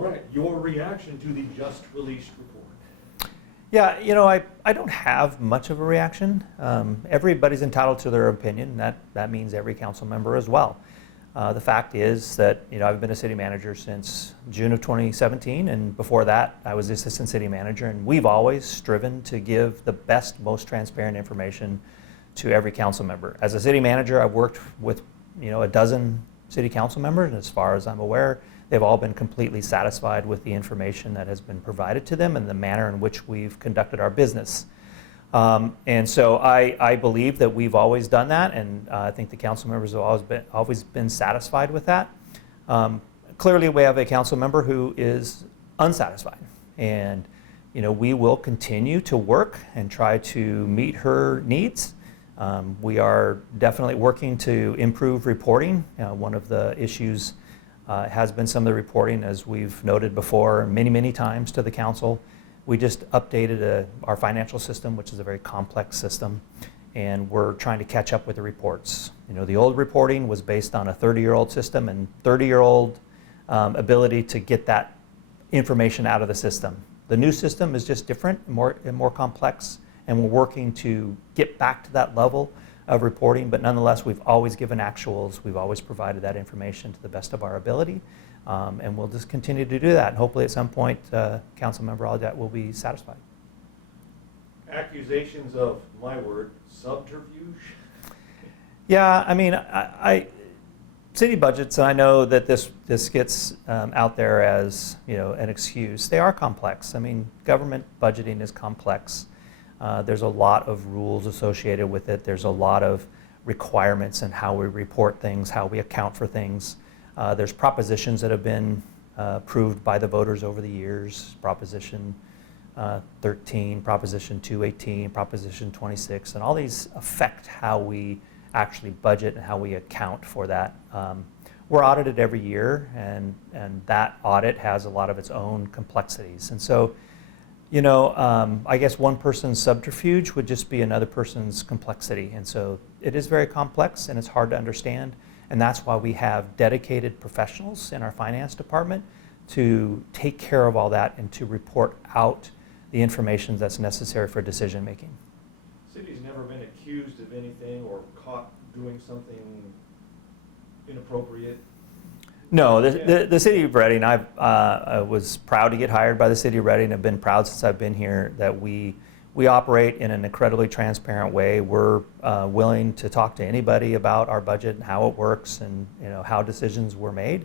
All right, your reaction to the just released report. Yeah, I don't have much of a reaction. Everybody's entitled to their opinion. That means every council member as well. The fact is that I've been a city manager since June of 2017, and before that I was the assistant city manager, and we've always striven to give the best, most transparent information to every council member. As a city manager, I've worked with a dozen city council members, and as far as I'm aware, they've all been completely satisfied with the information that has been provided to them and the manner in which we've conducted our business. And so I believe that we've always done that, and I think the council members have always been satisfied with that. Clearly, we have a council member who is unsatisfied, and we will continue to work and try to meet her needs. We are definitely working to improve reporting. One of the issues has been some of the reporting, as we've noted before many times to the council. We just updated our financial system, which is a very complex system, and we're trying to catch up with the reports. The old reporting was based on a 30-year-old system and 30-year-old ability to get that information out of the system. The new system is just different and more complex, and we're working to get back to that level of reporting, but nonetheless, we've always given actuals. We've always provided that information to the best of our ability, and we'll just continue to do that. And hopefully at some point, Councilmember Audette will be satisfied. Accusations of, my word, subterfuge? Yeah, I mean, city budgets, and I know that this gets out there as an excuse. They are complex. I mean, government budgeting is complex. There's a lot of rules associated with it. There's a lot of requirements in how we report things, how we account for things. There's propositions that have been approved by the voters over the years, Proposition 13, Proposition 218, Proposition 26, and all these affect how we actually budget and how we account for that. We're audited every year, and that audit has a lot of its own complexities. And so, I guess one person's subterfuge would just be another person's complexity. And so it is very complex and it's hard to understand. And that's why we have dedicated professionals in our finance department to take care of all that and to report out the information that's necessary for decision making. City's never been accused of anything or caught doing something inappropriate? No, the City of Reading, I was proud to get hired by the City of Reading. I've been proud since I've been here that we operate in an incredibly transparent way. We're willing to talk to anybody about our budget and how it works and how decisions were made.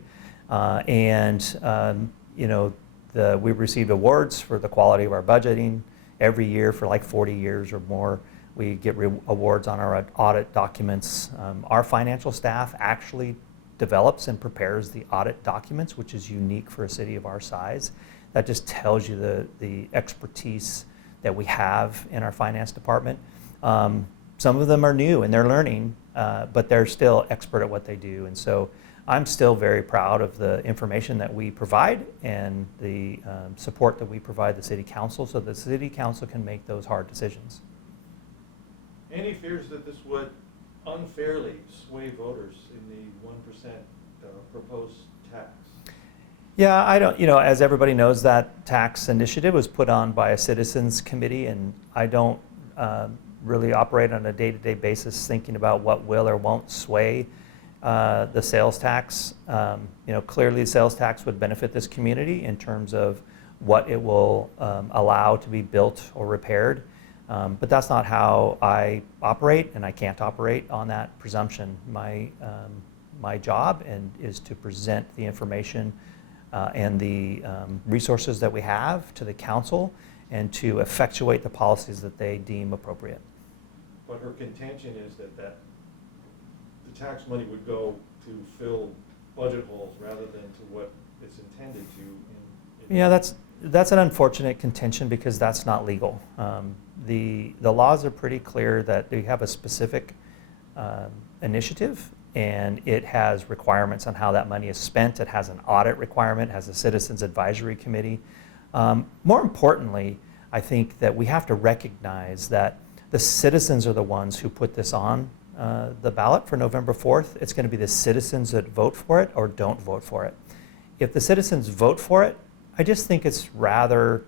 We've received awards for the quality of our budgeting every year for like 40 years or more. We get awards on our audit documents. Our financial staff actually develops and prepares the audit documents, which is unique for a city of our size. That just tells you the expertise that we have in our finance department. Some of them are new and they're learning, but they're still expert at what they do. And so I'm still very proud of the information that we provide and the support that we provide the City Council so the City Council can make those hard decisions. Any fears that this would unfairly sway voters in the 1% proposed tax? Yeah, I don't, as everybody knows, that tax initiative was put on by a citizens committee, and I don't really operate on a day-to-day basis thinking about what will or won't sway the sales tax. Clearly the sales tax would benefit this community in terms of what it will allow to be built or repaired. But that's not how I operate, and I can't operate on that presumption. My job is to present the information and the resources that we have to the council and to effectuate the policies that they deem appropriate. But her contention is that the tax money would go to fill budget holes rather than to what it's intended to. Yeah, that's an unfortunate contention because that's not legal. The laws are pretty clear that they have a specific initiative, and it has requirements on how that money is spent. It has an audit requirement, has a citizens advisory committee. More importantly, I think that we have to recognize that the citizens are the ones who put this on the ballot for November 4th. It's going to be the citizens that vote for it or don't vote for it. If the citizens vote for it, I just think it's rather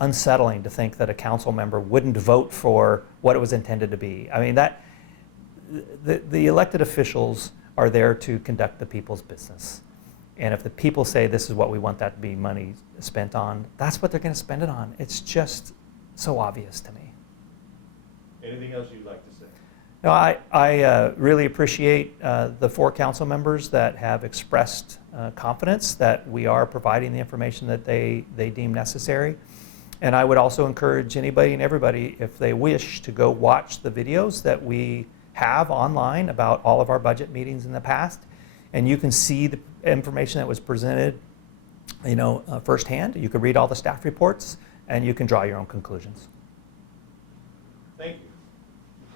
unsettling to think that a council member wouldn't vote for what it was intended to be. I mean, the elected officials are there to conduct the people's business. And if the people say this is what we want that to be money spent on, that's what they're going to spend it on. It's just so obvious to me. Anything else you'd like to say? No, I really appreciate the 4 council members that have expressed confidence that we are providing the information that they deem necessary. And I would also encourage anybody and everybody, if they wish, to go watch the videos that we have online about all of our budget meetings in the past. And you can see the information that was presented, firsthand. You can read all the staff reports, and you can draw your own conclusions. Thank you.